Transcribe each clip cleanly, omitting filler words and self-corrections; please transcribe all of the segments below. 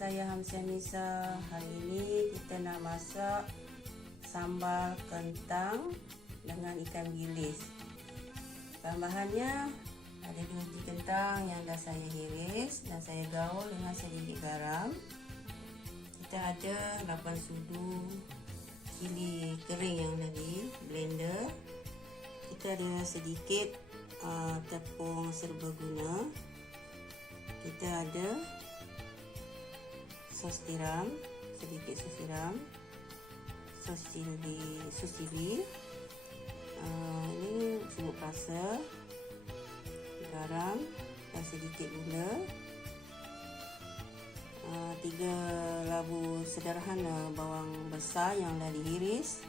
saya Hamsiah Nisa. Hari ini kita nak masak sambal kentang dengan ikan bilis. Bahan-bahannya ada 2 biji kentang yang dah saya iris dan saya gaul dengan sedikit garam. Kita ada 8 sudu cili kering yang dah di blender. Kita ada sedikit tepung serbaguna. Kita ada sos tiram, sedikit sos tiram, sos cili, ini bubuk rasa, garam dan sedikit gula, 3 labu sederhana bawang besar yang dah diiris.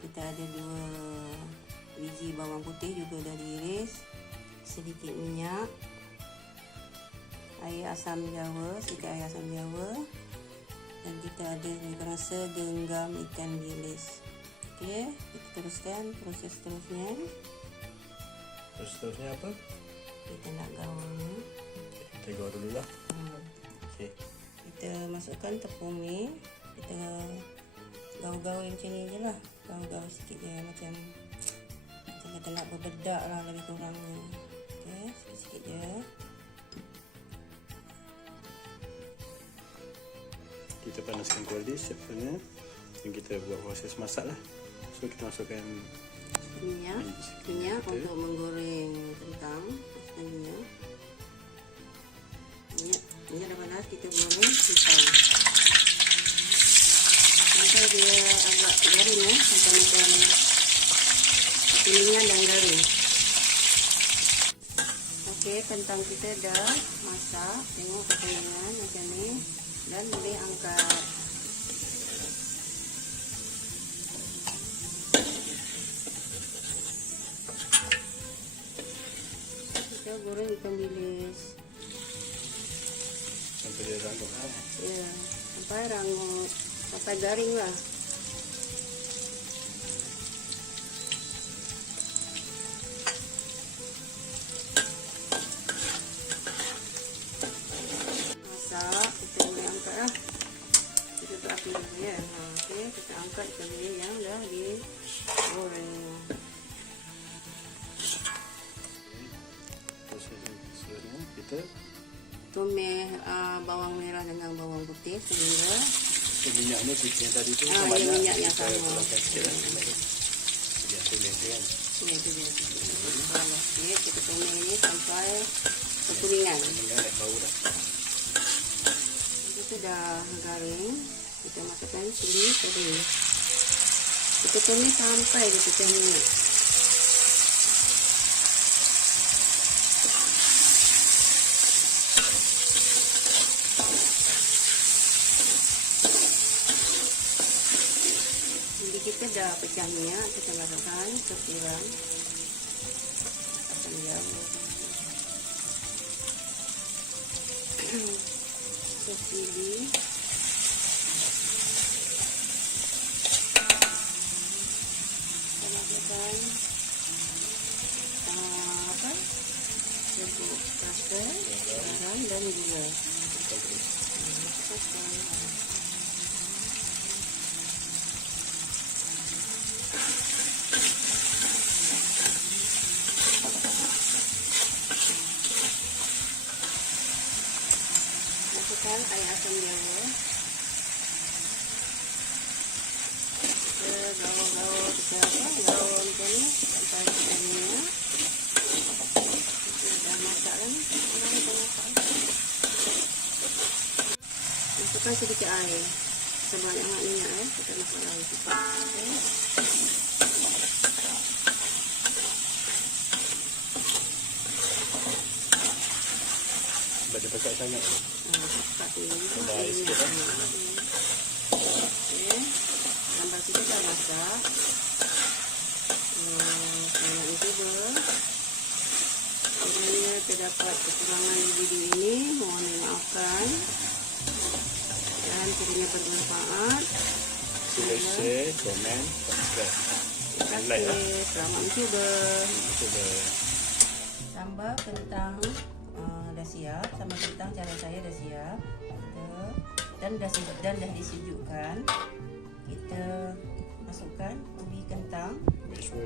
Kita ada 2 biji bawang putih juga dah diiris, sedikit minyak, air asam jawa, sedikit air asam jawa, dan kita ada rasa genggam ikan bilis. Okey, kita teruskan proses seterusnya. Seterusnya apa? Kita nak gaul ni. Kita gaul dululah. Okey. Kita masukkan tepung ni. Kita gaul-gaul macam ni je lah. Gaul-gaul sikit je, macam kita nak berbedak lah lebih kurangnya. Okey, sikit-sikit je. Kita panaskan kuali sebenarnya dan kita buat proses masak lah. So kita masukkan minyak untuk menggoreng kentang. Masukkan minyak dah panas, kita goreng kentang sampai dia agak garing ya, sampai macam kuningan dan garing. Okey, kentang kita dah masak, tengok kekuningan macam ni. Dan boleh angkat. Kita goreng ikan bilis sampai dia rangup lah. Ya, sampai rangup, sampai garing lah. Api dulu ya. Okey, kita angkat ikan bilis yang dah digoreng. Proses seterusnya kita tumis bawang merah dengan bawang putih sehingga minyaknya seperti yang tadi tu banyak. Minyak yang sama. Dia tumis kan. Ya, itu dia. Okey, kita tumis ni sampai kekuningan. Bau dah. Kita dah garing. Kita masukkan cili kering. Kita tumis sampai dia pecah minyak. Cili kita dah pecah minyak, kita masukkan sos tiram, asam jawa, sos cili, bubuk rasa, garam dan gula. Masukkan air asam jawa. Kita gaul-gaul, kita gaul macam ni sampai kita minyak. Masukkan sedikit air, sebanyak minyak ya. Kita masukkan air sikit. Okay. Sebab dia pekat sangat. Pekat dulu. Air sikit kan. Okey. Sambal kita dah masak. Saya nak cuba. Sekiranya terdapat kekurangan di video ini, mohon dimaafkan. Dan kiranya bermanfaat. Sila share, komen, subscribe. Terima kasih. Selamat mencuba. Sambal kentang dah siap. Sambal kentang cara saya dah siap. Kita dan dah disejukkan, kita masukkan ubi kentang. Make sure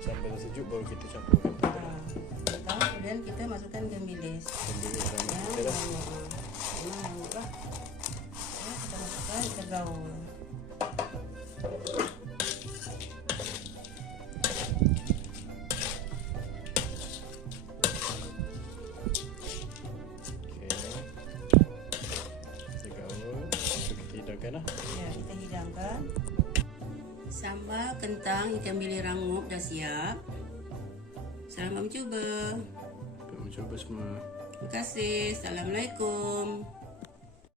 sambal dah sejuk baru kita campur kentang. Kentang, kemudian kita masukkan ikan bilis. Bilis rangup kita dah. Rangup lah. Ya, kita masukkan, kita gaul. Hidangkan lah. Ya, kita hidangkan. Sambal kentang ikan bilis rangup dah siap. Selamat mencuba. Kita mencuba semua. Terima kasih. Assalamualaikum.